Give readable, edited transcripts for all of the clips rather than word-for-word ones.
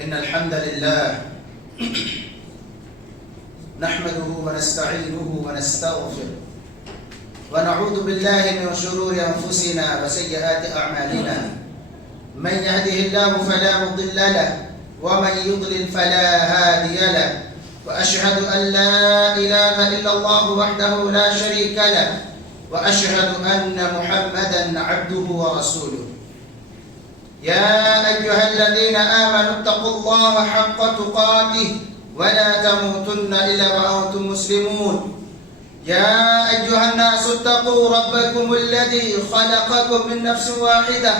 إن الحمد لله نحمده ونستعينه ونستغفره ونعوذ بالله من شرور أنفسنا وسيئات أعمالنا. من يهده الله فلا مضل له ومن يضلل فلا هادي له، وأشهد أن لا إله إلا الله وحده لا شريك له، وأشهد أن محمدا عبده ورسوله. يا أيها الذين آمنوا اتقوا الله حق تقاته ولا تموتن إلا وأنتم مسلمون. يا أيها الناس اتقوا ربكم الذي خلقكم من نفس واحدة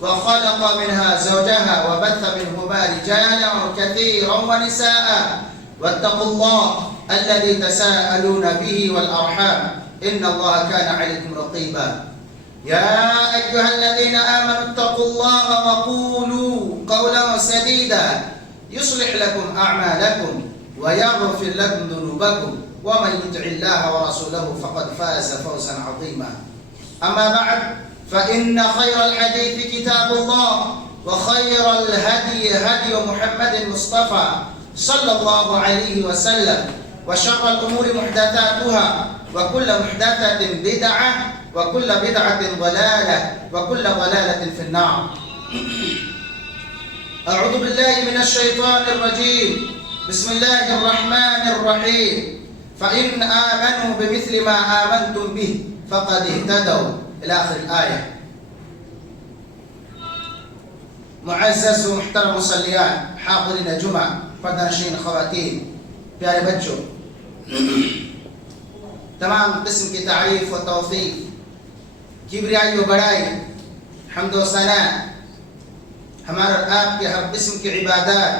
وخلق منها زوجها وبث منهما رجالا كثيرا ونساء، واتقوا الله الذي تساءلون به والأرحام إن الله كان عليكم رقيبا. يا أيها الذين آمنوا اتقوا الله وقولوا قولا سديدا يصلح لكم أعمالكم ويغفر لكم ذنوبكم، ومن يطع الله ورسوله فقد فاز فوزا عظيما. أما بعد، فإن خير الحديث كتاب الله، وخير الهدي هدي محمد المصطفى صلى الله عليه وسلم، وشر الأمور محدثاتها، وكل محدثة بدعة، وكل بدعة ضلالة، وكل ضلالة في النار. أعوذ بالله من الشيطان الرجيم. بسم الله الرحمن الرحيم. فإن آمنوا بمثل ما آمنتم به فقد اهتدوا إلى آخر الآية. معزز ومحترم مصليان، حاضرين جمعة، پردنشین خواتین، پیارے بچوں، تمام قسم کی تعریف و توفیق، کبریائی و بڑائی، حمد و ثناء ہمارا اور آپ کے ہر قسم کی عبادات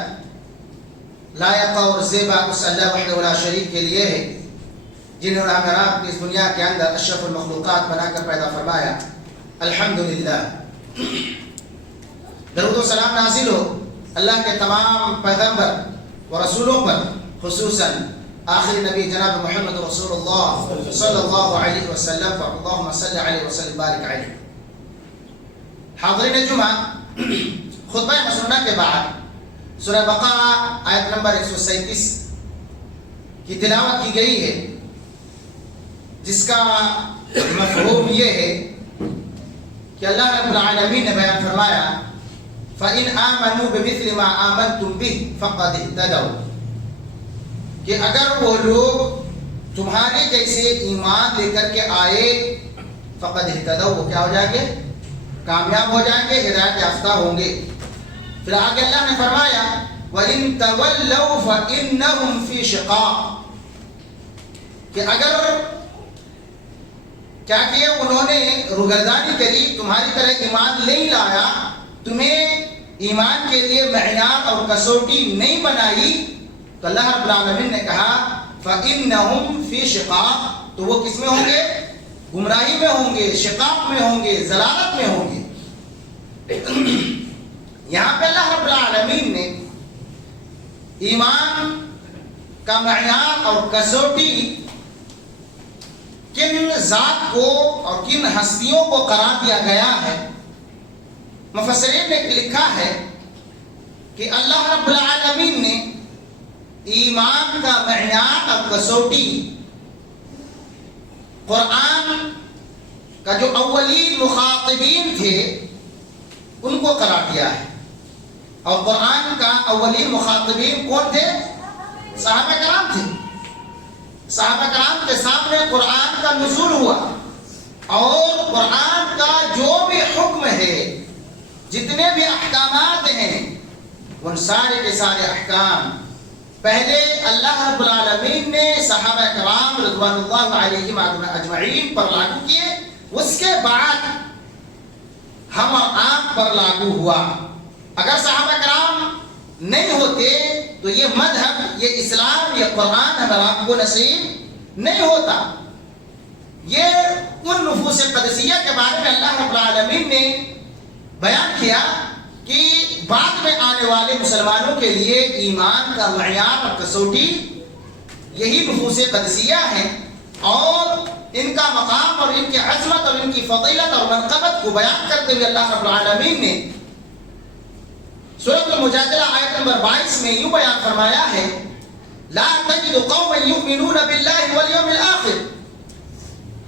لائق اور زیبا اس اللہ وحدہ لا شریک کے لیے ہے، جنہوں نے ہمیں آپ کی اس دنیا کے اندر اشرف المخلوقات بنا کر پیدا فرمایا. الحمدللہ. درود و سلام نازل ہو اللہ کے تمام پیغمبر و رسولوں پر، خصوصاً آخری نبی جناب محمد رسول اللہ صلی اللہ علیہ وسلم پر. اللہم صلی علیہ وسلم بارک علیہ. حاضرین جمعہ، خطبہ مسنونہ کے بعد سورہ بقرہ آیت نمبر 137 کی تلاوت کی گئی ہے، جس کا مفہوم یہ ہے کہ اللہ رب العالمین نے بیان فرمایا فَإِنْ آمَنُوا بِمِثْلِ مَا آمَنْتُمْ بِهِ فَقَدْ اهْتَدَوْا، کہ اگر وہ لوگ تمہارے جیسے ایمان لے کر کے آئے، فَقَدْ اهْتَدَوْا، وہ کیا ہو جائیں گے؟ کامیاب ہو جائیں گے، ہدایت یافتہ ہوں گے. پھر آگے اللہ نے فرمایا وَإِن تَوَلَّوْا فَإِنَّهُمْ فِي شِقَاقٍ، کہ اگر کیا کیا انہوں نے روگردانی کری، تمہاری طرح ایمان نہیں لایا، تمہیں ایمان کے لیے معیار اور کسوٹی نہیں بنائی، تو اللہ رب العالمین نے کہا فَإِنَّهُمْ فِي شِقَاقٍ، تو وہ کس میں ہوں گے؟ گمراہی میں ہوں گے، شقاق میں ہوں گے، ضلالت میں ہوں گے. یہاں پہ اللہ رب العالمین نے ایمان کا معیار اور کسوٹی کن ذات کو اور کن ہستیوں کو قرار دیا گیا ہے. مفسرین نے لکھا ہے کہ اللہ رب العالمین نے ایمان کا معیار اور کسوٹی قرآن کا جو اولین مخاطبین تھے ان کو قرار دیا ہے. اور قرآن کا اولین مخاطبین کون تھے؟ صحابہ کرام تھے. صحابہ کرام کے سامنے قرآن کا نزول ہوا، اور قرآن کا جو بھی حکم ہے، جتنے بھی احکامات ہیں، ان سارے کے سارے احکام پہلے اللہ رب العالمین نے صحابہ کرام رضوان اللہ علیہم اجمعین پر لاگو کیے، اس کے بعد ہم اور آپ پر لاگو ہوا. اگر صحابہ کرام نہیں ہوتے تو یہ مذہب، یہ اسلام، یہ قرآن ہمیں آپ کو نصیب نہیں ہوتا. یہ ان نفوس قدسیہ کے بارے میں اللہ رب العالمین نے بیان کیا کہ بعد میں آنے والے مسلمانوں کے لیے ایمان کا معیار اور کسوٹی یہی نفوس قدسیہ ہیں، اور ان کا مقام اور ان کی عظمت اور ان کی فضیلت اور منقبت کو بیان کرتے ہوئے اللہ رب العالمین نے سورۃ المجادلہ آیت نمبر 22 میں یوں بیان فرمایا ہے لا تجد قوما یؤمنون باللہ والیوم الآخر،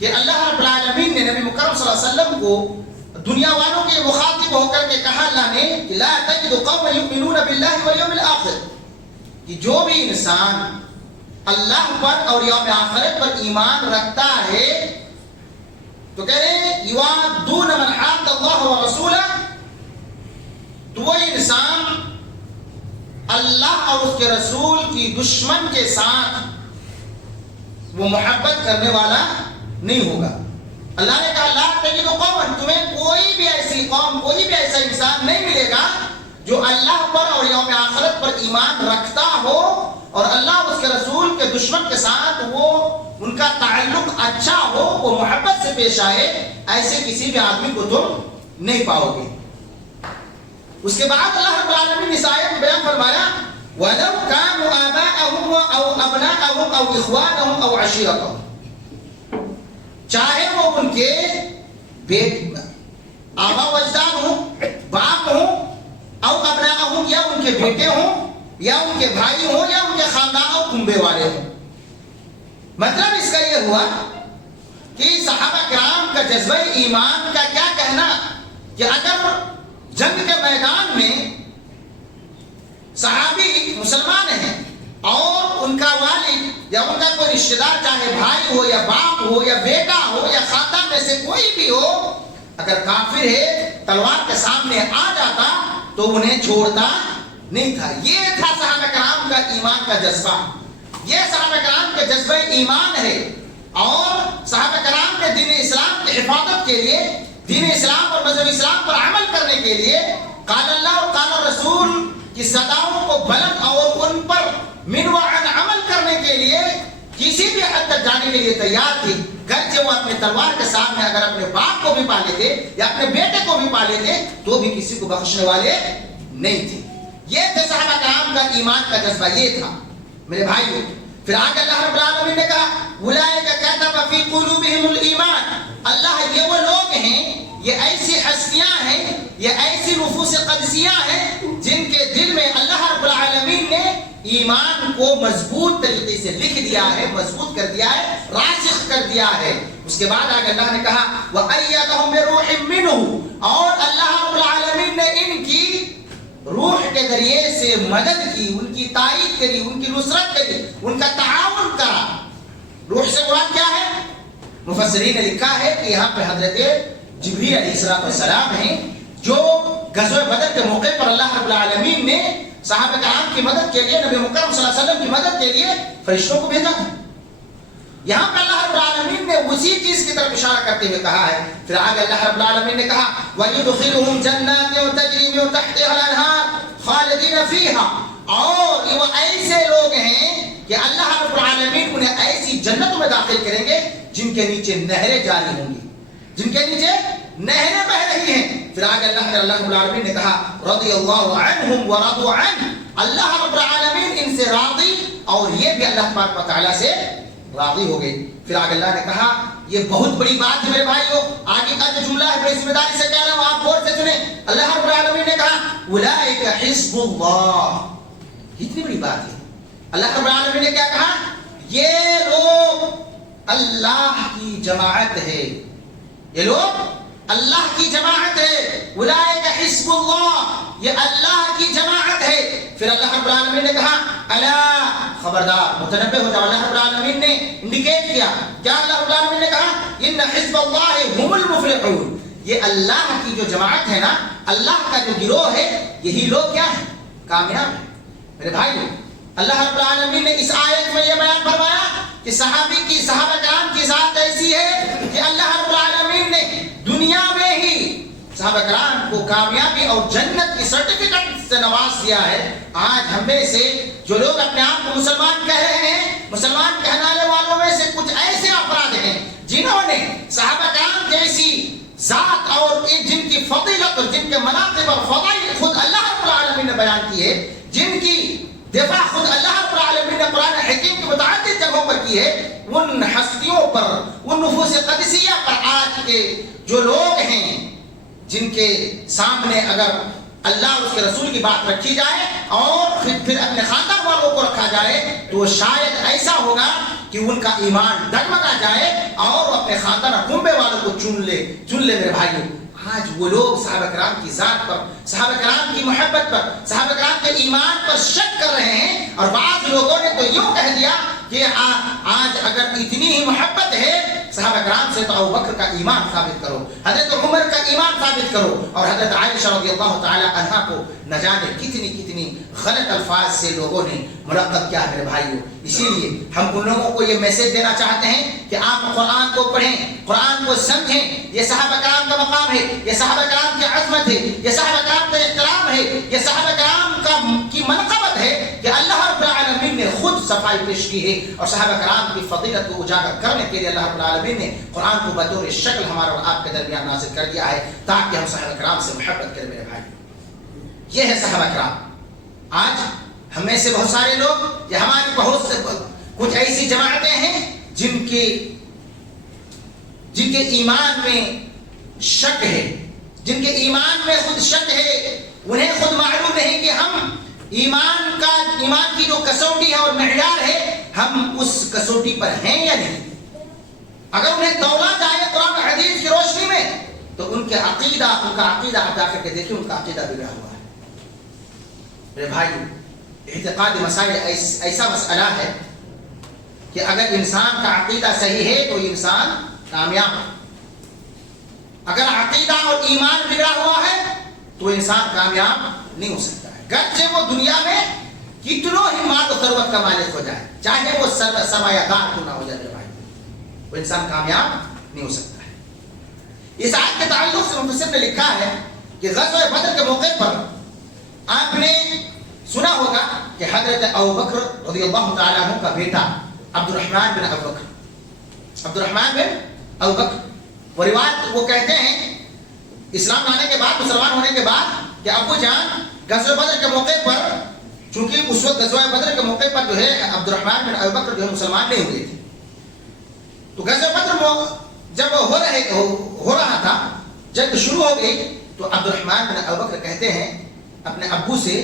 کہ اللہ رب العالمین نے نبی مکرم صلی اللہ علیہ وسلم کو دنیا والوں کے مخاطب ہو کر کے کہا اللہ نے کہ لا تجد قوما یؤمنون باللہ والیوم الآخر، کہ جو بھی انسان اللہ پر اور یوم آخرت پر ایمان رکھتا ہے تو کہہ رہے ہیں یوادون من حاد اللہ ورسولہ، تو وہ انسان اللہ اور اس کے رسول کی دشمن کے ساتھ وہ محبت کرنے والا نہیں ہوگا۔ اللہ نے کہا لا تجد قوما، تمہیں کوئی بھی ایسی قوم، کوئی بھی ایسا انسان نہیں ملے گا جو اللہ پر اور یوم آخرت پر ایمان رکھتا ہو اور اللہ اور اس کے رسول کے دشمن کے ساتھ وہ ان کا تعلق اچھا ہو، وہ محبت سے پیش آئے، ایسے کسی بھی آدمی کو تم نہیں پاؤ گے۔ اس کے بعد اللہ رب العالمین نے اس آیت میں بیان فرمایا وَلَوْ كَانُوا آبَاءَهُمْ أَوْ أَبْنَاءَهُمْ أَوْ إِخْوَانَهُمْ أَوْ عَشِيرَتَهُمْ، چاہے وہ ان کے آبا و اجداد ہوں، باپ ہوں، او ابناءہم، یا ان کے بیٹے ہوں، یا ان کے بھائی ہوں، یا ان کے خاندان اور کنبے والے ہوں۔ مطلب اس کا یہ ہوا کہ صحابہ کرام کا جذبہ ایمان کا کیا کہنا کہ اگر جنگ کے میدان میں صحابی مسلمان ہیں اور ان کا والد یا ان کا کوئی رشتہ دار، چاہے بھائی ہو یا باپ ہو یا بیٹا ہو یا خاندان میں سے کوئی بھی ہو، اگر کافر ہے تلوار کے سامنے آ جاتا تو انہیں چھوڑتا نہیں تھا۔ یہ تھا صحابہ کرام کا ایمان کا جذبہ، یہ صحابہ کرام کا جذبہ ایمان ہے۔ اور صحابہ کرام نے دین اسلام کی حفاظت کے لیے، دین اسلام اور مذہب اسلام پر عمل کرنے کے لیے قال اللہ اور قال رسول کی صداؤں کو بلند اور ان پر منوعاً عمل کرنے کے لیے کسی بھی حد تک جانے کے لیے تیار تھی، گرچہ وہ اپنے تلوار کے سامنے اگر اپنے باپ کو بھی پالے تھے یا اپنے بیٹے کو بھی پالے تھے تو بھی کسی کو بخشنے والے نہیں تھے۔ یہ تھے صحابہ کرام کا ایمان کا جذبہ، یہ تھا میرے بھائیو۔ پھر آگے اللہ رب العالمین نے کہا اولئک کتب فی قلوبہم الایمان، اللہ یہ وہ لوگ ہیں، یہ ایسی ہستیاں ہیں، یہ ایسی نفوس قدسیاں ہیں جن کے دل میں اللہ رب العالمین نے ایمان کو مضبوط طریقے سے لکھ دیا ہے، مضبوط کر دیا ہے، راسخ کر دیا ہے۔ اس کے بعد آگے اللہ نے کہا وَأَيَّدَهُمْ بِرُوحٍ مِّنْهُ، اور اللہ رب العالمین نے ان کی روح کے ذریعے سے مدد کی، ان کی تائید کری، ان کی نصرت کری، ان کا تعاون کرا۔ روح سے مراد کیا ہے؟ مفسرین نے لکھا ہے کہ یہاں پہ حضرت جبریل علیہ السلام ہیں جو غزوہ بدر کے موقع پر اللہ رب العالمین نے صحابہ کرام کی مدد کے لیے، نبی مکرم صلی اللہ علیہ وسلم کی مدد کے لیے فرشتوں کو بھیجا تھا۔ یہاں پہ اللہ رب العالمین نے اسی چیز کی طرف اشارہ کرتے ہوئے کہا ہے۔ پھر آگے اللہ رب العالمین نے کہا وَيُدْخِلُهُمْ جَنَّاتٍ تَجْرِي مِن تَحْتِهَا الْأَنْهَارُ خَالِدِينَ فِيهَا، اور وہ ایسے لوگ ہیں کہ اللہ رب العالمین انہیں ایسی جنتوں میں داخل کریں گے جن کے نیچے نہریں جاری ہوں گی، جن کے نیچے نہریں بہ رہی ہیں۔ پھر آگے اللہ رب العالمین نے کہا رضی اللہ عنہم ورضوا عنہ، اللہ رب العالمین ان سے راضی اور یہ بھی اللہ تبارک و تعالیٰ سے راضی ہو گئی۔ پھر آگے اللہ نے کہا یہ بہت بڑی بات ہے میرے بھائیو، آگے کا جو جملہ ہے بڑی ذمہ داری سے کہہ رہا ہوں، آپ غور سے سنیں۔ اللہ رب العالمین نے کہا اولئک حزب اللہ، اتنی بڑی بات ہے۔ اللہ رب العالمین نے کیا کہا؟ یہ لوگ اللہ کی جماعت ہے، یہ لوگ اللہ کی جماعت ہے۔ اولئک حزب اللہ، یہ اللہ کی جماعت ہے۔ پھر اللہ رب العالمین نے کہا الا، خبردار متنبہ ہو جاؤ۔ اللہ رب العالمین نے انڈیکیٹ کیا، کیا اللہ رب العالمین نے کہا ان حزب اللہ هم المفلحون، یہ اللہ کی جو جماعت ہے نا، اللہ کا جو گروہ ہے، یہی لوگ کیا ہے؟ کامیاب ہیں۔ میرے بھائیو، اللہ رب العالمین نے اس آیت میں یہ بیان فرمایا کہ صحابہ کرام کی ذات ایسی ہے کہ اللہ رب العالمین نے دنیا میں ہی صحابہ کرام کو کامیابی اور جنت کی سرٹیفکیٹ سے نواز دیا ہے۔ آج ہم میں سے جو لوگ اپنے آپ کو مسلمان کہہ رہے ہیں، مسلمان کہلانے والوں میں سے کچھ ایسے افراد ہیں جنہوں نے صحابہ کرام جیسی ذات اور جن کی فضیلت اور جن کے مناقب اور فضائل خود اللہ رب العالمین نے بیان کی ہے، جن کی دفاع خود اللہ رب العالمین نے قرآن حکیم کی متعدد جگہوں پر کی ہے، ان ہستیوں پر، ان نفوس قدسیہ پر آج کے جو لوگ ہیں جن کے سامنے اگر اللہ اس کے رسول کی بات رکھی جائے اور پھر اپنے خاندان والوں کو رکھا جائے تو شاید ایسا ہوگا کہ ان کا ایمان ڈگمگا جائے اور وہ اپنے خاندان اور کنبے والوں کو چن لے میرے بھائیوں. آج وہ لوگ صحابہ کرام کی ذات پر، صحابہ کرام کی محبت پر، صحابہ کرام کے ایمان پر شک کر رہے ہیں. اور بعض لوگوں نے تو یوں کہہ دیا کہ آج اگر اتنی ہی محبت ہے صحابہ کرام سے تو ابو بکر کا ایمان ثابت کرو، حضرت عمر کا ایمان ثابت کرو. اور حضرت عائشہ رضی اللہ تعالی عنہا کو نہ جانے کتنی غلط الفاظ سے لوگوں نے ملقب کیا میرے بھائیوں. اسی لیے ہم ان لوگوں کو یہ میسج دینا چاہتے ہیں کہ آپ قرآن کو پڑھیں، قرآن کو سمجھیں. یہ صحابہ کرام کا مقام ہے، یہ صحابہ کرام کی عظمت ہے، یہ صحابہ کرام کا احترام ہے، یہ صحابہ کرام کی منقبت ہے کہ اللہ رب العالمین نے خود صفائی پیش کی ہے. اور صحابہ کرام کی فضیلت کو اجاگر کرنے کے لیے اللہ رب العالمین نے قرآن کو بطور شکل ہمارا اور آپ کے درمیان نازل کر دیا ہے تاکہ ہم صحابہ کرام سے محبت کریں میرے بھائی. یہ ہے صحابہ کرام. آج ہم میں سے بہت سارے لوگ یا ہماری بہت سے کچھ ایسی جماعتیں ہیں جن کے ایمان میں شک ہے، جن کے ایمان میں خود شک ہے. انہیں خود معلوم نہیں کہ ہم ایمان کی جو کسوٹی ہے اور معیار ہے ہم اس کسوٹی پر ہیں یا نہیں. اگر انہیں تولا جائے قرآن و حدیث کی روشنی میں تو ان کا عقیدہ آپ جا کر کے دیکھیں، ان کا عقیدہ بگڑا ہوا ہے میرے بھائیو. اعتقاد مسائل ایسا مسئلہ ہے کہ اگر انسان کا عقیدہ صحیح ہے تو انسان کامیاب ہے. اگر عقیدہ اور ایمان بگڑا ہوا ہے تو انسان کامیاب نہیں ہو سکتا ہے. گرچہ وہ دنیا میں کتنوں ہی مال و ثروت کا مالک ہو جائے، چاہے وہ سرمایہ دار کیوں نہ ہو جائے بھائی، وہ انسان کامیاب نہیں ہو سکتا ہے. اس آیت کے تعلق سے مفسر نے لکھا ہے کہ غزوہ بدر کے موقع پر آپ نے سنا ہوگا کہ حضرت ابو بکر رضی اللہ تعالیٰ عنہ کا بیٹا عبد الرحمن بن ابو بکر وہ روایت وہ کہتے ہیں اسلام لانے کے بعد، مسلمان ہونے کے بعد کہ ابو جان غزوہ بدر کے موقع پر، چونکہ اس وقت غزوہ بدر کے موقع پر جو ہے عبد الرحمن بن ابو بکر جو ہے مسلمان نہیں ہوئے تھے. تو غزوہ بدر جب ہو رہا تھا، جب شروع ہو گئی تو عبد الرحمن بن ابو بکر کہتے ہیں اپنے ابو سے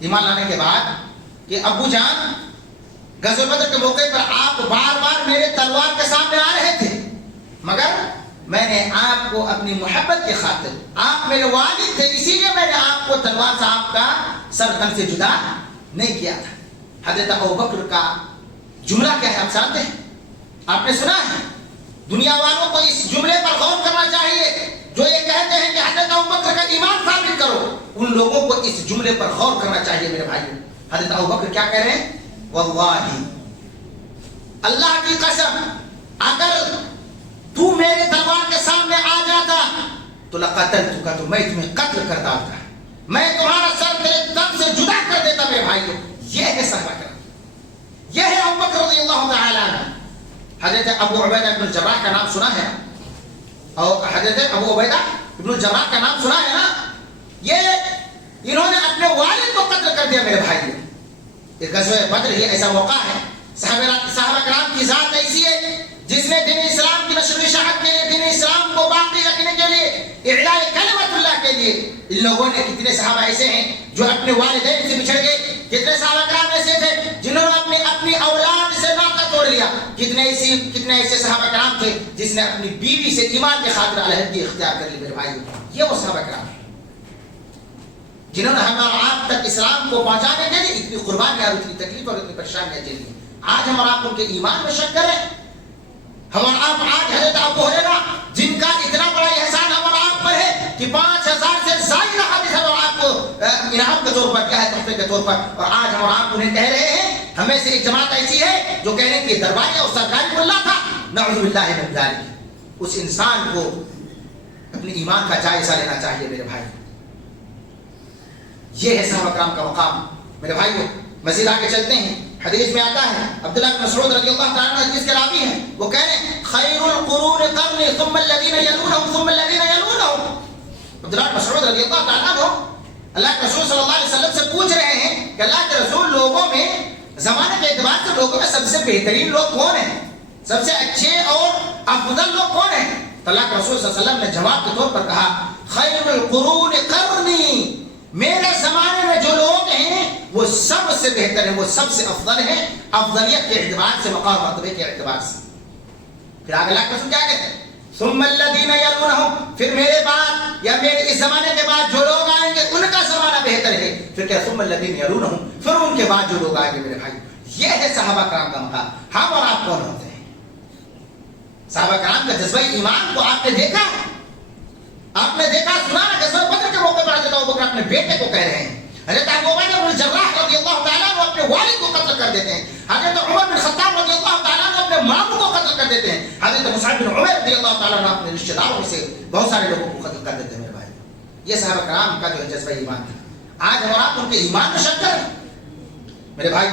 ایمان لانے کے بعد کہ ابو جان غزوہ بدر کے موقع پر آپ بار بار میرے تلوار کے سامنے آ رہے تھے، مگر میں نے آپ کو اپنی محبت کی خاطر، آپ میرے والد تھے اسی لیے میں نے آپ کو تلوار سے آپ کا سر تن سے جدا نہیں کیا تھا. حضرت ابو بکر کا جملہ کیا ہے آپ جانتے ہیں؟ آپ نے سنا ہے. دنیا والوں کو اس جملے پر غور کرنا چاہیے جو یہ کہتے ہیں کہ حضرت ابو بکر کا ایمان ثابت کرو. ان لوگوں کو اس جملے پر غور کرنا چاہیے میرے بھائیوں. حضرت ابو بکر کیا کہہ رہے ہیں؟ واللہ، اللہ کی قسم، اگر تو میرے تلوار کے سامنے آ جاتا تو لقتلتک، تو میں تمہیں قتل کر ڈالتا، میں تمہارا سر تیرے تن سے جدا کر دیتا میرے بھائیوں. یہ ہے صحابہ کرام، یہ ہے ابو بکر رضی اللہ تعالی عنہ. حضرت ابو عبیدہ بن الجراح کا نام سنا ہے، اور حضرت ابو عبیدہ بن الجراح کا نام سنا ہے نا. یہ انہوں نے اپنے والد کو قتل کر دیا میرے بھائیوں. یہ غزوہ بدر ہی ایسا موقع ہے. صحابہ کرام کی ذات ایسی ہے جس نے دین اسلام کی نشر و اشاعت کے لیے، دین اسلام کو باقی رکھنے کے لیے، اعلاء کلمت اللہ کے لیے، ان لوگوں نے کتنے صحابہ ایسے ہیں جو اپنے والدین سے بچھڑ گئے، کتنے صحابہ کرام ایسے تھے جنہوں نے اپنی اولاد سے ناطہ توڑ لیا، کتنے ایسے صحابہ کرام تھے جس نے اپنی بیوی سے ایمان کی خاطر علیحدگی اختیار کر لی میرے بھائیوں. یہ وہ صحابہ کرام ہیں جنہوں نے ہم اور آپ تک اسلام کو پہنچانے کے لیے اتنی قربانیاں اور اتنی تکلیف اور اتنی پریشانیاں جھیلی. آج ہم اور آپ ان کے ایمان میں شک کریں. ہم اور آپ آج حضرت ابو ہریرہ جن کا اتنا بڑا احسان ہم اور آپ پر ہے کہ 5000 سے زائد حدیث ہم اور آپ کو انعام کے طور پر کیا ہے، تحفے کے طور پر، اور آج ہم اور آپ انہیں کہہ رہے ہیں. ہمیں سے ایک جماعت ایسی ہے جو کہہ رہے ہیں کہ درباری اور سرکاری ملا تھا، نعوذ باللہ من ذلک. اس انسان کو اپنے ایمان کا جائزہ لینا چاہیے میرے بھائی. یہ ہے صحابہ کرام کا مقام میرے بھائیوں. مزید آگے چلتے ہیں. حدیث میں آتا ہے عبداللہ بن مسعود رضی اللہ تعالیٰ عنہ حدیث کے راوی ہیں، وہ کہہ رہے ہیں خیر القرون قرنی ثم الذین یلونہم ثم الذین یلونہم. عبداللہ بن مسعود رضی اللہ تعالیٰ عنہ اللہ کے رسول صلی اللہ علیہ وسلم سے پوچھ رہے ہیں کہ اللہ کے رسول لوگوں میں زمانے کے اعتبار سے لوگوں میں سب سے بہترین لوگ کون ہیں، سب سے اچھے اور افضل لوگ کون ہیں؟ تو اللہ کے رسول صلی اللہ علیہ وسلم نے جواب کے طور پر کہا خیر القرون قرنی، میرے زمانے میں جو لوگ ہیں وہ سب سے بہتر ہیں، وہ سب سے افضل ہیں، افضلیت کے اعتبار سے، مقام مرتبے کے اعتبار سے۔ پھر آگے اللہ کا رسول کیا کہتے ہیں؟ ثم الذین یلونہم، پھر میرے بعد یا میرے اس زمانے کے بعد جو لوگ آئیں گے ان کا زمانہ بہتر ہے۔ پھر کیا ثم الذین یلونہم، پھر ان کے بعد جو لوگ آئیں گے میرے بھائی۔ یہ ہے صحابہ کرام کا مقام۔ ہم اور آپ کون ہوتے ہیں؟ صحابہ کرام کا جذبہ ایمان کو آپ نے دیکھا ہے؟ آپ نے دیکھا سنا نا؟ جذبہ بدر کے موقع پر حضرت ابوبکر اپنے بیٹے کو کہہ رہے ہیں، حضرت ابو عبیدہ بن الجراح رضی اللہ تعالیٰ عنہ اپنے والد کو قتل کر دیتے ہیں، حضرت عمر بن خطاب رضی اللہ تعالیٰ عنہ اپنے ماموں کو قتل کر دیتے ہیں، حضرت مصعب بن عمر رضی اللہ تعالیٰ عنہ اپنے رشتہ داروں میں سے بہت سارے لوگوں کو قتل کر دیتے ہیں میرے بھائی۔ یہ صحابہ کرام کا جو ہے جذبہ ایمان تھا۔ آج ہم اور آپ ان کے ایمان میں شک کریں میرے بھائی،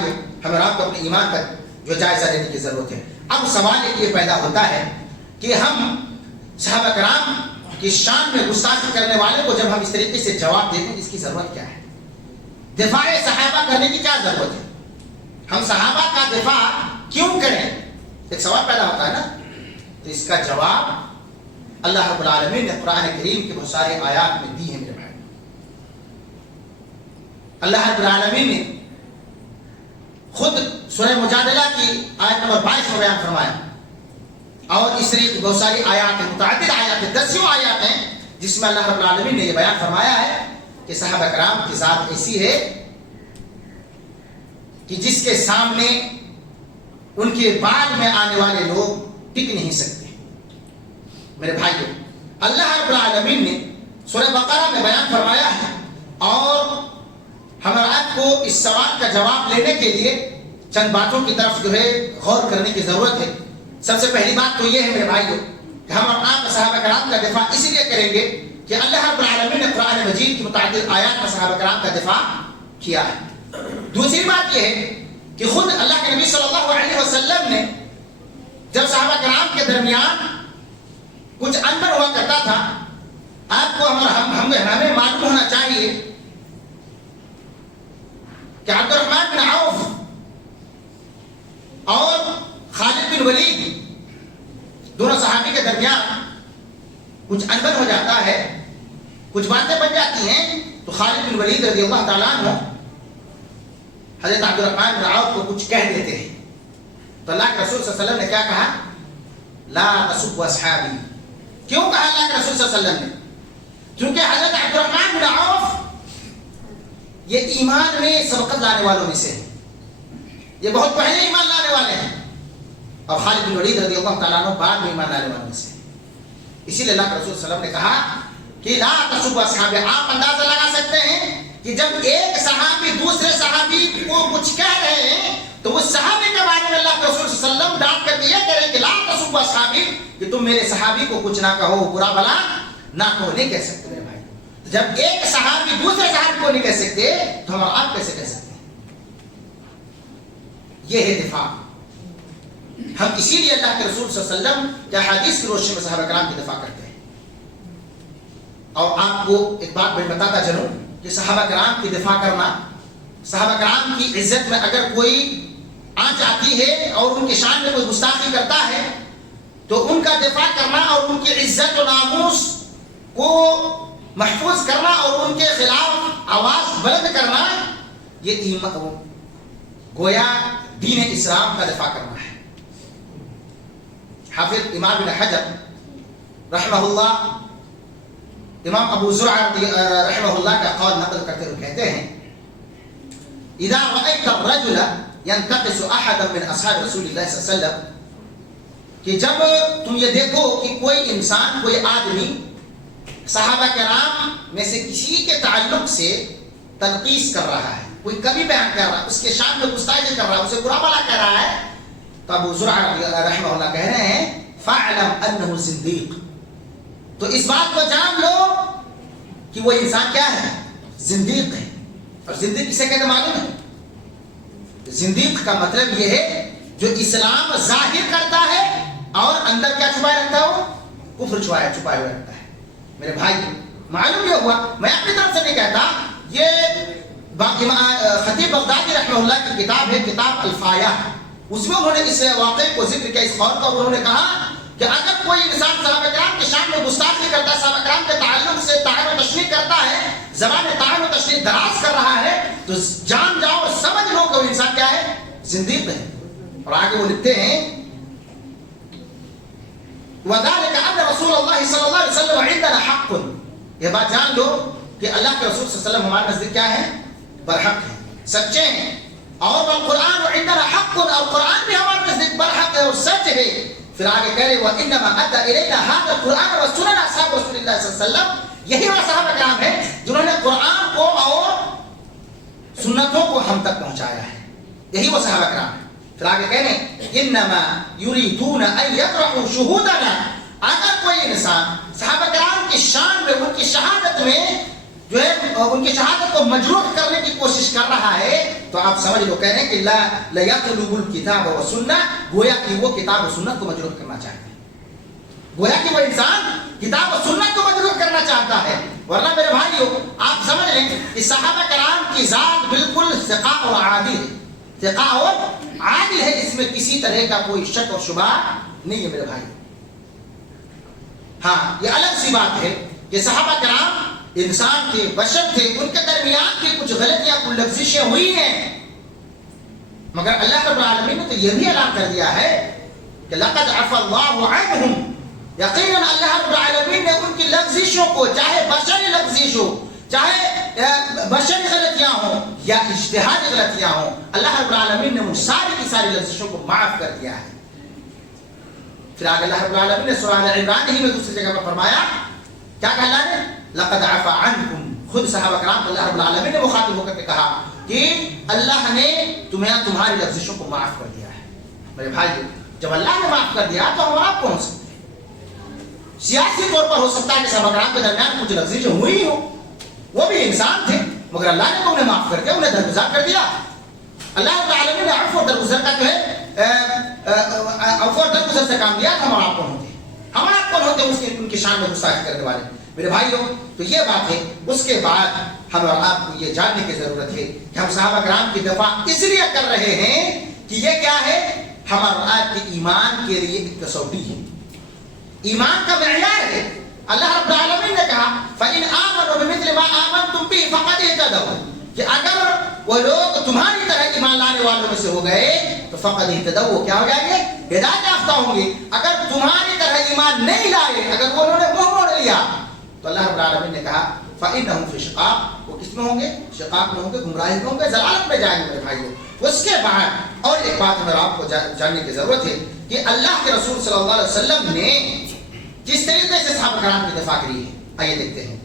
ہم اور آپ کو اپنے ایمان کا جو جائزہ لینے کی ضرورت ہے۔ اب سوال یہ پیدا ہوتا ہے کہ ہم صحابہ کرام کی شان میں گستاخی کرنے والے کو جب ہم اس طریقے سے جواب دیتے ہیں، اس کی ضرورت کیا ہے؟ دفاع صحابہ کرنے کی کیا ضرورت ہے؟ ہم صحابہ کا دفاع کیوں کریں؟ ایک سوال پیدا ہوتا ہے نا۔ تو اس کا جواب اللہ رب العالمین نے قرآن کریم کے بہت سارے آیات میں دی ہے میرے بھائی۔ اللہ رب العالمین نے خود سورہ مجادلہ کی آیت نمبر 22 میں بیان فرمایا، اور اس طریقے بہت ساری آیات ہیں، متعدد آیات ہیں، 10 آیات ہیں جس میں اللہ رب العالمین نے یہ بیان فرمایا ہے کہ صحابہ کرام کی ذات ایسی ہے کہ جس کے سامنے ان کے بعد میں آنے والے لوگ ٹک نہیں سکتے۔ میرے بھائیو، اللہ رب العالمین نے سورہ بقرہ میں بیان فرمایا ہے، اور ہمارا آپ کو اس سوال کا جواب لینے کے لیے چند باتوں کی طرف جو ہے غور کرنے کی ضرورت ہے۔ سب سے پہلی بات تو یہ ہے میرے بھائیو کہ ہم اور آپ صحابہ کرام کا دفاع اس لیے کریں گے کہ اللہ رب العالمین نے قرآن مجید کی متعدد آیات میں صحابہ کرام کا دفاع کیا ہے۔ دوسری بات یہ ہے کہ خود اللہ کے نبی صلی اللہ علیہ وسلم نے جب صحابہ کرام کے درمیان کچھ انبر ہوا کرتا تھا، آپ کو ہمیں معلوم ہونا چاہیے کہ عبد الرحمن بن عوف اور خالد بن ولید دونوں صحابی کے درمیان کچھ انبن ہو جاتا ہے، کچھ باتیں بن جاتی ہیں، تو خالد بن ولید رضی اللہ تعالیٰ عنہ حضرت عبد الرحمن بن عوف کو کچھ کہہ دیتے ہیں۔ تو اللہ کے رسول صلی اللہ علیہ وسلم نے کیا کہا؟ لا تسبوا اصحابی۔ کیوں کہا اللہ کے رسول صلی اللہ علیہ وسلم نے؟ کیونکہ حضرت عبد الرحمن بن عوف یہ ایمان میں سبقت لانے والوں میں سے ہیں، یہ بہت پہلے ایمان لانے والے ہیں، اور خالد بن ولید رضی اللہ تعالیٰ عنہ بعد میں ایمان لانے والوں میں سے ہیں۔ اسی لیے اللہ کے رسول صلی اللہ علیہ وسلم نے کہا کہ لا تسبوا اصحابی۔ آپ اندازہ لگا سکتے ہیں کہ جب ایک صحابی دوسرے صحابی کو کچھ کہہ رہے ہیں تو اس صحابی کے بارے میں اللہ کے رسول صلی اللہ علیہ وسلم ڈانٹ کر یہ کہہ رہے کہ لا تسبوا اصحابی، کہ تم میرے صحابی کو کچھ نہ کہو، برا بھلا نہ کہو، نہیں کہہ سکتے میرے بھائی۔ جب ایک صحابی دوسرے صحابی کو نہیں کہہ سکتے تو ہم آپ کیسے کہہ سکتے ہیں؟ یہ ہے دفاع۔ ہم اسی لیے اللہ کے رسول صلی اللہ علیہ وسلم کے حدیث کی روشنی میں صحابہ کرام کی دفاع کرتے ہیں۔ اور آپ کو ایک بات میں بتاتا چلوں کہ صحابہ کرام کی دفاع کرنا، صحابہ کرام کی عزت میں اگر کوئی آنچ آتی ہے اور ان کی شان میں کوئی گستاخی کرتا ہے تو ان کا دفاع کرنا اور ان کی عزت و ناموس کو محفوظ کرنا اور ان کے خلاف آواز بلند کرنا، یہ گویا دین اسلام کا دفاع کرنا ہے۔ حافظ امام ابن حجر رحمہ اللہ، امام ابو زرع رحمہ اللہ کا قول نقل کرتے ہوئے کہتے ہیں اذا رأيت الرجل ينتقص احدا من اصحاب رسول اللہ صلی اللہ علیہ وسلم، کہ جب تم یہ دیکھو کہ کوئی انسان، کوئی آدمی صحابہ کرام میں سے کسی کے تعلق سے تنقیص کر رہا ہے، کوئی کمی بیان کر رہا ہے، اس کے شان میں گستاخی کر رہا ہے، اسے برا بھلا کر رہا ہے، تو ابو زرع رحمہ اللہ کہہ رہے ہیں فاعلم انه زندیق، تو اس بات کو جان لو کہ وہ انسان کیا ہے؟ زندیق ہے۔ اور زندیق کسے کہتے معلوم ہے؟ زندیق کا مطلب یہ ہے جو اسلام ظاہر کرتا ہے اور اندر کیا چھپائے رکھتا ہے؟ وہ کفر چھپائے ہوئے رکھتا ہے۔ میرے بھائی معلوم یہ ہوا، میں اپنی طرف سے نہیں کہتا، یہ خطیب بغدادی رحمہ اللہ کی کتاب ہے، کتاب الفایہ، اس میں انہوں نے اس واقعے کو ذکر کیا، اس قول کا، انہوں نے کہا کہ اگر کوئی انسان صحابہ کرام کی شان میں گستاخی کرتا ہے، صحابہ کرام کے تعلق سے طعن و تشنیع کرتا ہے، زبان طعن و تشنیع دراز کر رہا ہے، تو جان جاؤ اور سمجھ لو کہ وہ انسان کیا ہے؟ زندیق ہے۔ اور آگے وہ لکھتے ہیں وَذَلِكَ أَنَّ رَسُولَ اللَّهِ صلی اللہ علیہ وسلم عِنْدَنَا حَقٌ، یہ بات جان لو کہ اللہ کے رسول صلی اللہ علیہ وسلم ہمارے نزدیک کیا ہے؟ برحق ہے، سچے ہیں۔ اور والقرآن عندنا حق، اور قرآن بھی ہمارے نزدیک برحق ہے اور سچ ہے۔ پھر آگے کہہ رہے وَإِنَّمَا أَدَّى إِلَيْنَا هَذَا القرآن وَسُنَنَ أَصْحَابِ رسول اللہ صلی اللہ علیہ وسلم، یہی وہ صحابہ کرام ہیں جنہوں نے قرآن کو اور سنتوں کو ہم تک پہنچایا ہے، یہی وہ صحابہ کرام ہیں۔ پھر آگے کہہ رہے ہیں إِنَّمَا يُرِيدُونَ أَن يَطْرَحُوا شُهُودَنَا، اگر کوئی انسان صحابہ کرام کی شان میں، ان کی شہادت میں جو ہے ان کی شہادت کو مجروح کرنے کی کوشش کر رہا ہے، تو آپ سمجھ لو، کہہ رہے ہیں کہ لا يطلب الکتاب والسنہ، گویا کہ وہ کتاب و سنت کو مجروح کرنا چاہتا ہے، گویا کہ وہ انسان کتاب و سنت کو مجروح کرنا چاہتا ہے۔ ورنہ میرے بھائیو آپ سمجھ لیں کہ صحابہ کرام کی ذات بالکل ثقہ اور عادل ہے، ثقہ اور عادل ہے، اس میں کسی طرح کا کوئی شک اور شبہ نہیں ہے میرے بھائی۔ ہاں یہ الگ سی بات ہے کہ صحابہ کرام انسان تھے، بشر تھے، ان کے درمیان کی کچھ غلطیاں، کچھ لفزشیں ہوئی ہیں، مگر اللہ رب العالمین نے تو یہ بھی اعلان کر دیا ہے کہ لقد عفا اللہ عنہم، یقیناً اللہ رب العالمین نے ان کی لفزشوں کو، چاہے بشری لفزش ہو، چاہے بشری غلطیاں ہوں یا اجتہادی غلطیاں ہوں، اللہ رب العالمین نے ان ساری کی ساری لفزشوں کو معاف کر دیا ہے۔ پھر آگے اللہ رب العالمین نے سورہ آل عمران ہی میں دوسری جگہ پر فرمایا، کیا کہا اللہ نے؟ لقد عفا عنکم، خود صحابہ کرام کو اللہ رب العالمین نے مخاطب ہو کر کے کہا کہ اللہ نے تمہیں تمہاری لفزشوں کو معاف کر دیا ہے۔ میرے بھائی جب اللہ نے معاف کر دیا تو ہم آپ کون سکتے ہیں؟ سیاسی طور پر ہو سکتا ہے کہ صحابہ کرام کے درمیان کچھ لفزشیں ہوئی ہوں، وہ بھی انسان تھے، مگر اللہ نے تو انہیں معاف کر دیا، انہیں درگزر کر دیا۔ اللہ رب العالمین نے عفو اور درگزر کا جو ہے عفو اور درگزر سے کام لیا، ہم آپ کون ہوتے ہیں؟ ہم آپ کون ہوتے ہیں ان کی شان میں گستاخی کرنے والے؟ میرے بھائیوں تو یہ بات ہے۔ اس کے بعد ہم اور آپ کو یہ جاننے کی ضرورت ہے کہ ہم صحابہ کرام کی دفاع اس لیے کر رہے ہیں کہ یہ کیا ہے؟ ہمارا اور آپ کے ایمان کے لیے ایک کسوٹی ہے، ایمان کا معیار ہے۔ اللہ رب العالمین نے کہا فَإِنْ آمَنُوا بِمِثْلِ مَا آمَنْتُمْ بِهِ فَقَدْ اهْتَدَوْا، کہ اگر وہ لوگ تمہاری طرح ایمان لانے والوں میں سے ہو گئے تو فقد اہتدوا، وہ کیا ہو جائیں گے؟ ہدایت یافتہ ہوں گے۔ اگر تمہاری طرح ایمان نہیں لائے، اگر وہ انہوں نے منہ موڑ لیا، تو اللہ رب العالمین نے کہا فَإِنَّهُمْ فِي شِقَاقٍ، وہ کس میں ہوں گے؟ شقاق میں ہوں گے، گمراہی میں ہوں گے، ضلالت میں جائیں گے میرے بھائیوں۔ اس کے بعد اور ایک بات ہمیں آپ کو جاننے کی ضرورت ہے کہ اللہ کے رسول صلی اللہ علیہ وسلم نے کس طریقے سے صحابہ کرام کی دفاع کری ہے، آئیے دیکھتے ہیں۔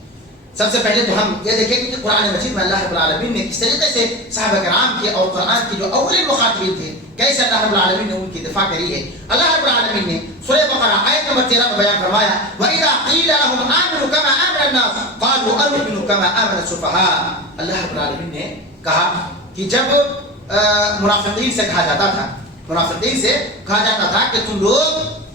سب سے پہلے تو ہم یہ دیکھیں گے کہ قرآن مجید میں اللہ رب العالمین نے کس طریقے سے صحابہ کرام کی اور قرآن کی جو اولین مخاطبین تھے، کیسے اللہ رب العالمین نے ان کی دفاع کری ہے۔ اللہ رب العالمین نے سورہ بقرہ آیت نمبر 13 میں بیان فرمایا وَإِذَا قِيلَ لَهُمْ آمِنُوا كَمَا آمَنَ النَّاسُ قَالُوا أَنُؤْمِنُ كَمَا آمَنَ السُّفَهَاءُ، اللہ رب العالمین نے کہا کہ جب منافقین سے کہا جاتا تھا، منافقین سے کہا جاتا تھا کہ تم لوگ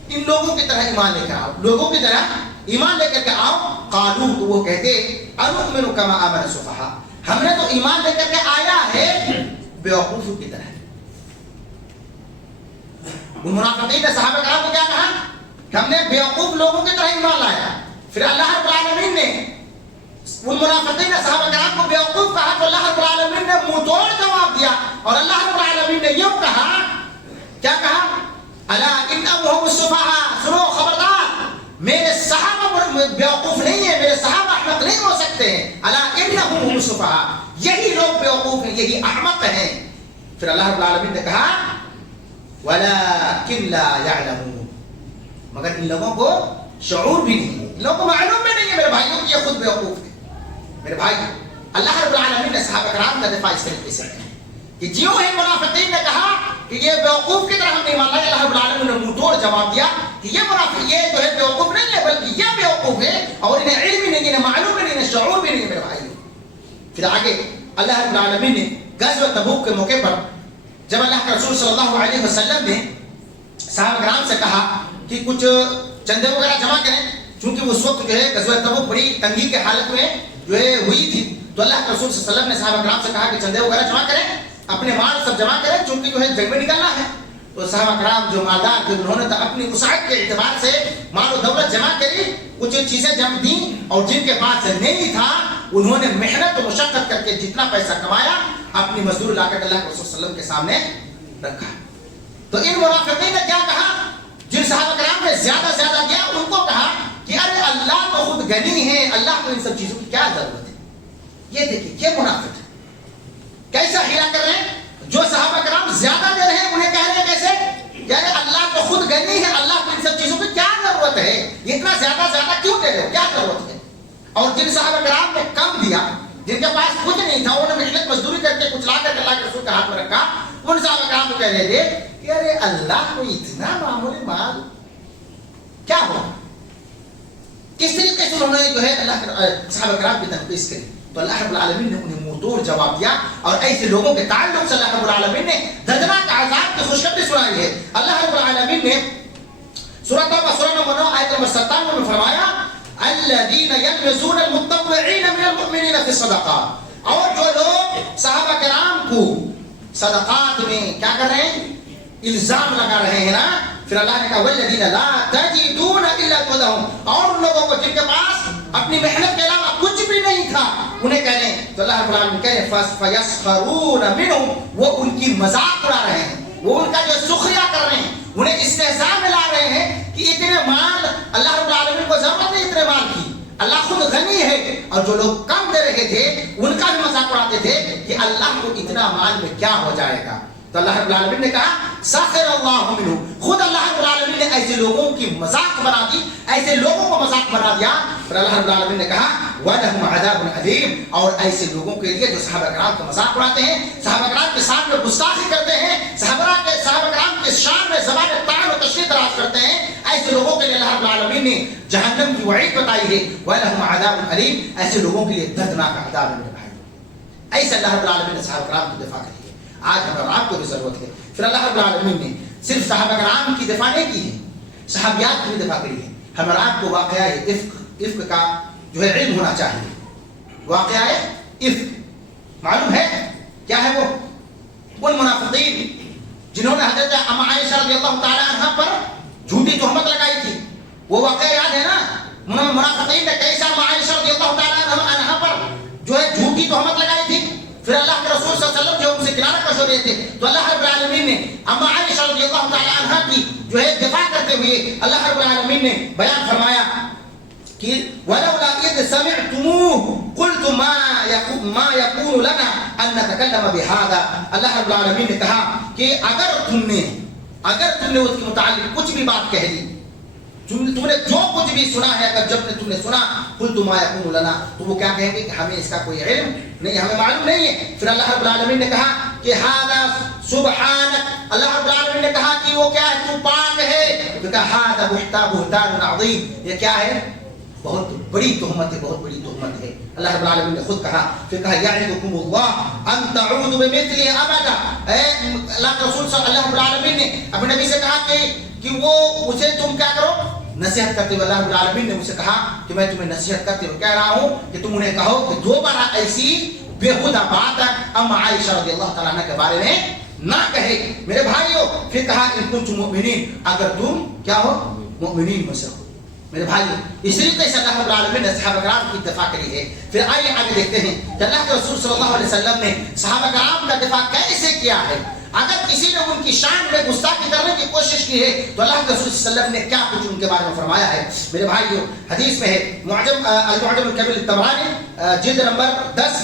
ان لوگوں کی طرح ایمان لے کر آؤ، لوگوں کی طرح ایمان لے کر کے آؤ، قالو، تو وہ کہتے انؤمن کما آمن السفہاء، ہم نے تو ایمان لے کر کے آیا ہے بیوقوفوں کی طرح۔ ان منافقین نے صحابہ کرام کو کیا کہا کہ ہم نے بیوقوف لوگوں کی طرح ایمان لایا۔ پھر اللہ رب العالمین نے ان منافقین نے صحابہ کرام کو بیوقوف کہا تو اللہ رب العالمین نے منہ توڑ جواب دیا، اور اللہ رب العالمین نے یہ کہا، کیا کہا؟ الا انہم هم السفہاء، سنو خبردار، میرے صحابہ بیوقوف نہیں ہیں، میرے صحابہ احمق نہیں ہو سکتے ہیں۔ الا انہم هم السفہاء، یہی لوگ بیوقوف ہیں، یہی احمق ہیں۔ پھر اللہ رب العالمین نے کہا ولکن لا یعلمون، مگر ان لوگوں کو شعور بھی نہیں ہے، ان لوگوں کو معلوم بھی نہیں ہے میرے بھائیوں کہ یہ خود بیوقوف ہے۔ میرے بھائی اللہ رب العالمین نے صحابہ کرام کا دفاع اس طریقے سے کیا کہ جیوں ہی منافقین نے کہا کہ یہ بیوقوف کی طرح ہم نہیں مان رہے، اللہ رب العالمین نے منہ توڑ جواب دیا کہ یہ منافق، یہ جو ہے بیوقوف نہیں ہے بلکہ یہ بیوقوف ہے، اور انہیں علم بھی نہیں، انہیں معلوم بھی نہیں، انہیں شعور بھی نہیں ہے میرے بھائی۔ پھر آگے اللہ رب العالمین نے غزوہ تبوک کے موقع پر جب اللہ کے رسول صلی اللہ علیہ وسلم نے صحابہ کرام سے کہا کہ کچھ چندے وغیرہ جمع کریں، چونکہ اس وقت جو ہے غزوہ تبوک بڑی تنگی کے حالت میں جو ہے ہوئی تھی، تو اللہ کے رسول صلی اللہ علیہ وسلم نے صحابہ کرام سے کہا کہ چندے وغیرہ جمع کریں، اپنے مال سب جمع کریں، چونکہ جو ہے جنگ میں نکلنا ہے۔ تو صحابہ کرام جو مالدار تھے انہوں نے تو اپنی وسعت کے اعتبار سے مال و دولت جمع کری، کچھ چیزیں جمع دیں، اور جن کے پاس نہیں تھا انہوں نے محنت و مشقت کر کے جتنا پیسہ کمایا اپنی مزدور لا کر اللہ کے رسول صلی اللہ علیہ وسلم کے سامنے رکھا۔ تو ان منافقین نے کیا کہا؟ جن صحابہ کرام نے زیادہ دیا ان کو کہا کہ ارے اللہ تو خود غنی ہے، اللہ کو ان سب چیزوں کی کیا ضرورت ہے۔ یہ دیکھیے یہ منافق ہے، کیسا ہیلا کر رہے ہیں؟ جو صحابہ کرام زیادہ دے رہے ہیں انہیں کہہ رہے ہیں کیسے؟ یعنی اللہ تو خود غنی ہے، اللہ کو ان سب چیزوں کی کیا ضرورت ہے، اتنا زیادہ کیوں دے رہے ہو، کیا ضرورت ہے؟ اور جن صحابہ کرام نے کم دیا، جن کے پاس کچھ نہیں تھا، انہوں نے محنت مزدوری کر کے کچھ لا کر اللہ کے رسول کے ہاتھ میں رکھا، ان صحابہ کرام کو کہہ رہے تھے کہ ارے اللہ کو اتنا معمولی مال کیا ہوا؟ کس طریقے سے انہوں نے جو ہے اللہ کے صحابہ کرام کی تنقید کری؟ تو اللہ رب العالمین نے انہیں منہ توڑ جواب دیا، اور ایسے لوگوں کے تعلق سے اللہ رب العالمین نے دردناک عذاب کی خوشخبری سنائی ہے۔ اللہ رب العالمین نے سورۃ توبہ سورہ نمبر 9 آیت نمبر 57 میں فرمایا الذین یلمزون المتطوعین من المؤمنین فی الصدقات، اور جو لوگ صحابہ کرام کو صدقات میں کیا کر رہے ہیں؟ الزام لگا رہے ہیں نا، پھر اللہ نے کہا والذین لا تجدون الا جهدهم، اور ان لوگوں کو جن کے پاس اپنی محنت کے علاوہ کچھ بھی نہیں تھا انہیں کہہ رہے ہیں، تو اللہ رب العالمین کہہ رہے ہیں فیسخرون منهم، وہ ان کی مذاق اڑا رہے ہیں، وہ ان کا جو سخریا کر رہے ہیں، انہیں استہزاء میں لا رہے ہیں کہ اتنے مال اللہ رب العالمین کو ضرورت نہیں اتنے مال کی، اللہ خود غنی ہے، اور جو لوگ کم دے رہے تھے ان کا بھی مذاق اڑاتے تھے کہ اللہ کو اتنا مال میں کیا ہو جائے گا۔ تو اللہ رب العالمین نے کہا سخر اللہ منہ، خود اللہ رب العالمین نے ایسے لوگوں کی مذاق بنا دی، ایسے لوگوں کو مذاق بنا دیا۔ پھر اللہ رب العالمین نے کہا وَلَهُمْ عَذَابٌ عَظِيمٌ، اور ایسے لوگوں کے لیے جو صحابہ کرام کا مذاق اڑاتے ہیں، صحابہ کرام کے ساتھ میں گستاخی کرتے ہیں، صحابہ کرام کے شان میں زبان طعن و تشدید دراز کرتے ہیں، ایسے لوگوں کے لیے اللہ رب العالمین نے جہنم کی وعید بتائی ہے وَلَهُمْ عَذَابٌ عَلِيمٌ، ایسے لوگوں کے لیے دردناک عذاب ہے میرے بھائی۔ ایسے اللہ رب العالمین نے صحابہ کرام کی دفاع کی ہے، آج ہمیں آپ کو بھی ضرورت ہے۔ پھر اللہ رب العالمین نے صرف صحابہ کرام کی دفاع نہیں کی ہے، صحابیات کی بھی دفاع کری ہے۔ ہمیں آپ کو واقعہ افک کا جو ہے علم ہونا چاہیے۔ واقعہ افک معلوم ہے کیا ہے؟ وہ ان منافقین جنہوں نے حضرت ام عائشہ رضی اللہ تعالی عنہا پر جھوٹی تہمت لگائی تھی، وہ واقعہ یاد ہے نا؟ منافقین نے کیسا ام عائشہ رضی اللہ تعالی عنہا پر جو ہے جھوٹی تہمت لگائی تھی، پھر اللہ کے رسول صلی اللہ علیہ وسلم جو ان سے کنارہ کش ہو رہے تھے، تو اللہ رب العالمین نے اما عائشہ رضی اللہ تعالی عنہا کی جو ہے دفاع کرتے ہوئے اللہ رب العالمین نے بیان فرمایا کہ ولولا اذ سمعتموه قلتم ما يكون لنا ان نتكلم بهذا، اللہ رب العالمین نے کہا کہ اگر تم نے اس کے متعلق کچھ بھی بات کہہ دی، تم نے جو کچھ بھی سنا ہے، اگر جب تم نے سنا قلتم ما يكون لنا، تو وہ کیا کہیں گے کہ ہمیں اس کا کوئی علم نہیں، ہمیں معلوم نہیں ہے۔ پھر اللہ رب العالمین نے کہا کہ ھذا سبحانک، اللہ رب العالمین نے کہا کہ وہ کیا ہے؟ تو پاک ہے۔ تو کہا ھذا بہتان عظیم، یہ کیا ہے؟ بہت بڑی تہمت ہے، بہت بڑی تہمت ہے۔ اللہ رب العالمین نے خود کہا، پھر کہا یعظکم اللہ ان تعودوا بمثلہ ابدا، اللہ کے رسول صلی اللہ علیہ وسلم نے اپنے نبی سے کہا کہ وہ اسے تم کیا کرو؟ نصیحت کرتے ہوئے اللہ رب العالمین نے مجھ سے کہا کہ میں تمہیں نصیحت کرتے ہوئے کہہ رہا ہوں کہ تم انہیں کہو کہ دوبارہ ایسی بےہودہ بات ام عائشہ رضی اللہ تعالیٰ عنہ کے بارے میں نہ کہے۔ میرے بھائیو، پھر کہا ان کنتم مؤمنین، اگر تم کیا ہو؟ مؤمنین میں سے ہو۔ میرے بھائیو، اس طریقے سے اللہ رب العالمین نے صحابہ کرام کی دفاع کری ہے۔ پھر آئیے آگے دیکھتے ہیں کہ اللہ کے رسول صلی اللہ علیہ وسلم نے صحابہ کرام کا دفاع کیسے کیا ہے۔ اگر کسی نے ان کی شان میں گستاخی کرنے کی کوشش کی ہے تو اللہ کے رسول صلی اللہ علیہ وسلم نے کیا کچھ ان کے بارے میں فرمایا ہے۔ میرے بھائیو، حدیث میں ہے المعجم الکبیر الطبرانی جلد نمبر 10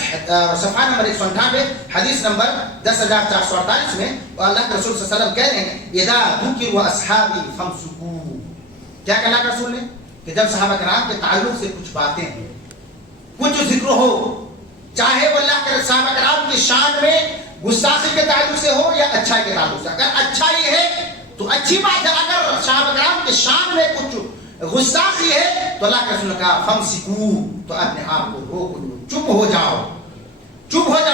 صفحہ نمبر 198 حدیث نمبر 10448 میں اللہ کے رسول صلی اللہ علیہ وسلم کہہ رہے ہیں اذا ذکروا اصحابی فامسکوا، کیا کہا اللہ کے رسول نے؟ کہ جب صحابہ کرام کے تعلق سے کچھ باتیں کچھ ذکر ہو، چاہے وہ اللہ کے صحابہ کرام کی شان میں گستاخی کے تعلق سے ہو یا اچھائی کے تعلق سے، اگر اچھائی ہے تو اچھی بات ہے، اگر صحابہ کرام کے شان میں کچھ گستاخی ہے تو اللہ کے رسول نے کہا فامسکو، تو اپنے آپ کو روک لو، چپ ہو جاؤ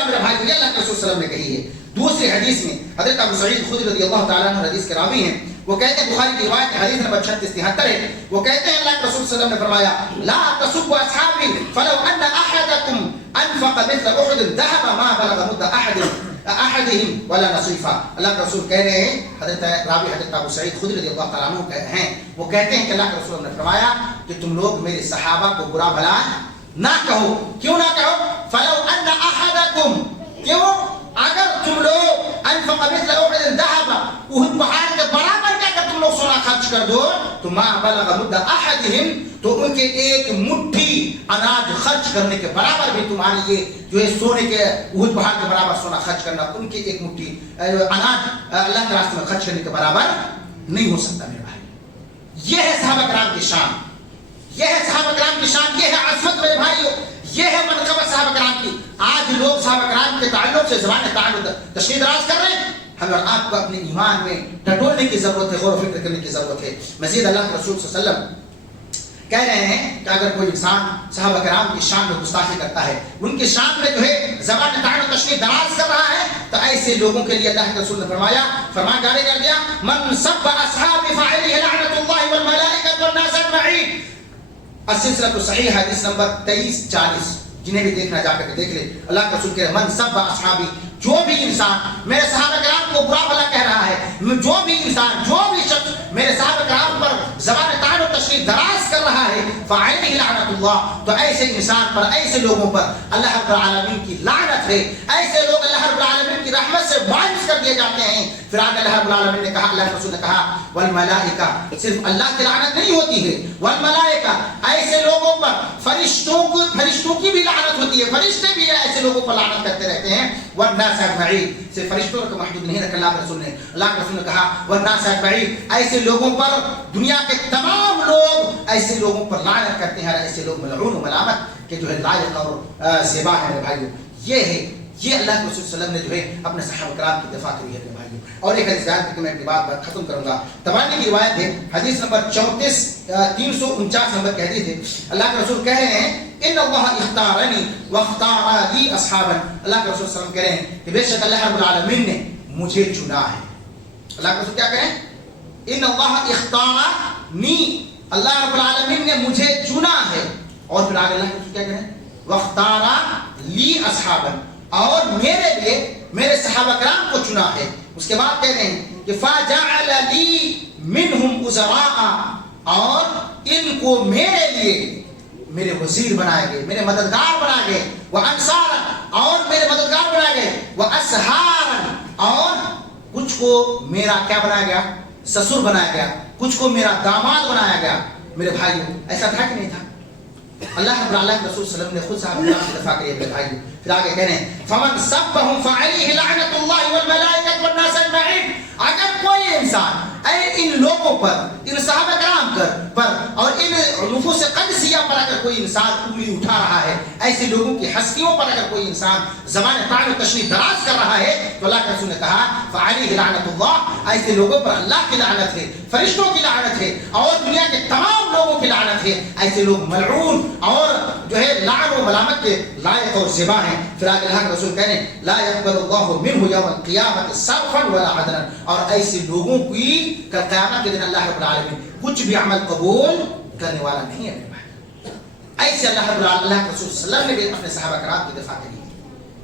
میرے بھائی۔ یہ اللہ کے رسول صلی اللہ علیہ وسلم نے کہی ہے۔ دوسری حدیث میں حضرت ابو سعید خدری رضی اللہ تعالیٰ عنہ حدیث کے راوی ہیں، وہ کہتے ہیں بخاری کی روایت حدیث نمبر 3673 ہے، وہ کہتے ہیں اللہ کے رسول صلی اللہ علیہ وسلم نے فرمایا لا تسبوا اصحابی فلو ان احدکم انفق مثل احد ذهب ما بلغ مد احد احدهم ولا نصيفا. اللہ کے رسول کہہ رہے ہیں، حضرت راوی حضرت ابو سعید خدری رضی اللہ تعالیٰ عنہ ہیں، وہ کہتے ہیں کہ اللہ کے رسول نے فرمایا کہ تم لوگ میرے صحابہ کو برا بھلا نہ کہو. کیوں نہ کہو؟ فلو ان احدکم، کیوں؟ اگر تم لوگ انفق مثل احد ذهب، احد پہاڑ کے برابر کے اگر تم لوگ سونا خرچ کر دو تو ما بلغ مد احدهم، تو ان کے ایک مٹھی اناج خرچ کرنے کے برابر بھی تمہارے لیے جو ہے سونے کے احد پہاڑ کے برابر سونا خرچ کرنا، ان کی ایک مٹھی اناج اللہ کے راستے میں خرچ کرنے کے برابر نہیں ہو سکتا میرے بھائی. یہ ہے صحابہ کرام کی شان، یہ ہے صحابہ کرام کی شان، یہ ہے عظمت میرے بھائیو، یہ ہے منقبت صحابہ کرام کی. آج لوگ صحابہ کرام کے تعلق سے زبان تعلق تشریح دراز کر رہے ہیں. ہمیں اور آپ کو اپنے ایمان میں ٹٹولنے کی ضرورت ہے، غور و فکر کرنے کی ضرورت ہے. مزید اللہ کے رسول صلی اللہ علیہ وسلم کہہ رہے ہیں کہ اگر کوئی انسان صحابہ کرام کی شان میں گستاخی کرتا ہے، ان کی شان میں جو ہے زبان تعلق تشریح دراز کر رہا ہے، تو ایسے لوگوں کے لیے اللہ کے رسول نے فرمان جاری کر دیا، من سب اصحاب فعلیہ لعنت اللہ والملائکۃ والناس اجمعین. السلسلۃ الصحیحہ حدیث نمبر 2340، جنہیں بھی دیکھنا جا کر کے دیکھ لے. اللہ کے رسول کہہ رہے من سب اصحابی، جو بھی انسان میرے صحابہ کرام کو برا بھلا کہہ رہا ہے، جو بھی انسان، جو بھی شخص میرے صحابہ کرام پر زبان طعن و تشریح دراز کر رہا ہے، فعلیہ لعنت اللہ، تو ایسے انسان پر، ایسے لوگوں پر اللہ رب العالمین کی لعنت ہے. ایسے لوگ اللہ رب العالمین کی رحمت سے مایوس کر دیے جاتے ہیں. پھر آگے اللہ رب العالمین نے کہا، اللہ کے رسول نے کہا والملائکہ، صرف اللہ کی لعنت نہیں ہوتی ہے، والملائکہ، ایسے لوگوں پر فرشتوں کی بھی لعنت ہوتی ہے، فرشتے بھی ایسے لوگوں پر لعنت کرتے رہتے ہیں. والناس اجمعین، صرف فرشتوں کو محدود نہیں رکھا اللہ کے رسول نے. اللہ کے رسول نے کہا والناس اجمعین، ایسے لوگوں پر دنیا کے تمام لوگ ایسے لوگوں پر لعنت کرتے ہیں، ایسے لوگ ملعون و ملامت کے جو ہے لائق اور زیبا ہے میرے بھائیو. یہ ہے، یہ اللہ کے رسول صلی اللہ علیہ وسلم نے جو ہے اپنے صحابہ کرام کی دفاع کی ہے میرے بھائیو. اور ایک حدیث بیان کر کے میں اپنی بات ختم کروں گا. طبرانی کی روایت ہے، حدیث نمبر 349 نمبر کی حدیث ہے. اللہ کے رسول کہہ رہے ہیں ان اللہ اختارنی واختار لی اصحابا. اللہ کے رسول صلی اللہ علیہ وسلم کہہ رہے ہیں کہ بے شک اللہ رب العالمین نے مجھے چنا ہے. اللہ کے رسول کیا کہیں؟ ان اللہ اختارنی، اللہ رب العالمین نے مجھے چنا ہے. اور پھر آگے اللہ کے رسول کیا کہیں؟ واختار لی اصحابا، اور میرے لیے میرے صحابہ کرام کو چنا ہے. اس کے بعد کہہ رہے ہیں کہ فَجَعَلَ لِي مِنْهُمْ وُزَرَاءَ، اور ان کو میرے لیے میرے وزیر بنائے گئے، میرے مددگار بنائے گئے. وَأَنصَارًا، اور میرے مددگار بنائے گئے. وَأَصْحَارًا، اور کچھ کو میرا کیا بنایا گیا؟ سسر بنایا گیا، کچھ کو میرا داماد بنایا گیا. میرے بھائیو ایسا تھا کہ نہیں تھا؟ اللہ رب العالمین کے رسول صلی اللہ علیہ وسلم نے خود صحابہ کرام کی دفاع کی ہے میرے بھائیو. پھر آگے کہہ رہے ہیں فمن سبهم فعليه لعنت اللہ والملائکۃ والناس اجمعین. اگر کوئی انسان ان لوگوں پر، ان صحابہ کرام پر اور ان نفوس قدسیہ پر اگر کوئی انسان انگلی اٹھا رہا ہے، ایسے لوگوں کی ہستیوں پر اگر کوئی انسان زبان طعن و تشریح دراز کر رہا ہے، تو اللہ کے رسول نے کہا فعلیہ لعنت اللہ، ایسے لوگوں پر اللہ کی لعنت ہے، فرشتوں کی لعنت ہے، اور دنیا کے تمام لوگوں کی لعنت ہے. ایسے لوگ ملعون اور جو ہے لعن و ملامت کے لائق اور زیبا ہیں. پھر آگے اللہ کے رسول کہنے لا يقبل اللہ منہ یوم القیامت صرفا ولا عدلا، اور ایسے لوگوں کی کل قیامت کے دن اللہ رب العالمین کچھ بھی عمل قبول کرنے والا نہیں ہے میرے بھائی. ایسے اللہ رب العالمین، اللہ کے رسول صلی اللہ علیہ وسلم نے بھی اپنے صحابہ کرام کی دفاع کی.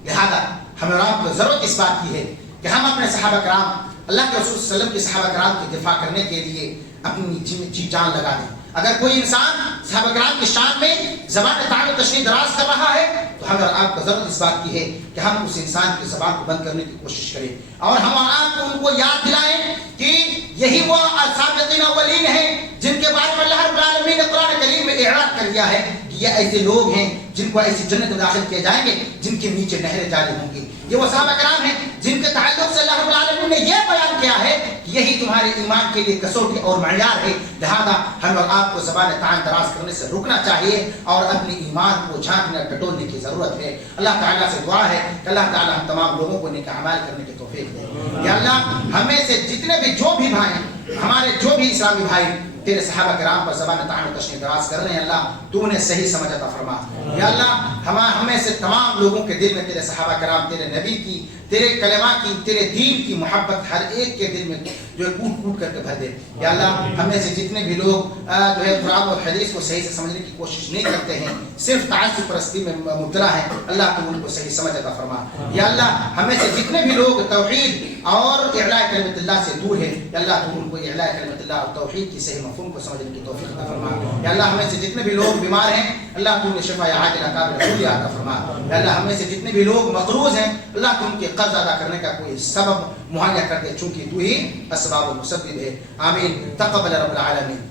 لہذا ہمیں اور آپ کو ضرورت اس بات کی ہے کہ ہم اپنے صحابہ کرام، اللہ کے رسول صلی اللہ علیہ وسلم کے صحابہ کرام کی دفاع کرنے کے لیے اپنی جی جان لگا دیں. اگر کوئی انسان صحابہ کرام کی شان میں زبان طعن و تشریح دراز کر رہا ہے، تو ہمیں اور آپ کو ضرورت اس بات کی ہے کہ ہم اس انسان کی زبان کو بند کرنے کی کوشش کریں، اور ہم اور آپ کو ان کو یاد دلائیں کہ یہی وہ سابقین اولین ہیں جن کے بارے میں اللہ رب العالمین نے قرآن کریم میں اعلان کر دیا ہے کہ یہ ایسے لوگ ہیں جن کو ایسی جنت میں داخل کیے جائیں گے جن کے نیچے نہریں جاری ہوں گی. یہ وہ صحابہ کرام ہیں جن کے تعلق سے اللہ رب العالمین نے یہ بیان کیا ہے کہ یہی تمہارے ایمان کے لیے کسوٹی اور معیار ہے. لہذا ہم اور آپ کو زبان طعن دراز کرنے سے رکنا چاہیے اور اپنے ایمان کو جھانکنے ٹٹولنے کی ضرورت ہے. اللہ تعالیٰ سے دعا ہے کہ اللہ تعالیٰ ہم تمام لوگوں کو نیک اعمال کرنے کی توفیق دے. یا اللہ ہمیں سے جتنے بھی جو بھی بھائی، ہمارے جو بھی اسلامی بھائی تیرے صحابہ کرام پر زبان طعن و تشنیع دراز کر رہے ہیں اللہ تو انہیں صحیح سمجھ عطا فرما یا اللہ ہمیں سے تمام لوگوں کے دل میں تیرے صحابہ کرام تیرے نبی کی تیرے کلمہ کی تیرے دین کی محبت ہر ایک کے دل میں جو ہے کوٹ کوٹ کر کے بھر دے یا اللہ ہمیں سے جتنے بھی لوگ جو ہے قرآن اور حدیث کو صحیح سے سمجھنے کی کوشش نہیں کرتے ہیں صرف تعصب پرستی میں مبتلا ہیں اللہ تو ان کو صحیح سمجھ عطا فرما یا اللہ ہمیں سے جتنے بھی لوگ توحید اور اعلاء کلمت اللہ سے دور ہیں یا اللہ تو ان کو اعلاء کلمت اللہ اور توحید کی صحیح مفہوم کو سمجھنے کی توفیق عطا فرما یا اللہ ہمیں سے جتنے بھی لوگ بیمار ہیں اللہ تو انہیں شفا عاجلہ قابل قبول عطا فرما یا اللہ ہمیں سے جتنے بھی لوگ مقروض ہیں اللہ تو ان کے قرض ادا کرنے کا کوئی سبب مہیا کر دے چونکہ تو ہی اسباب المسبب ہے آمین تقبل رب العالمین.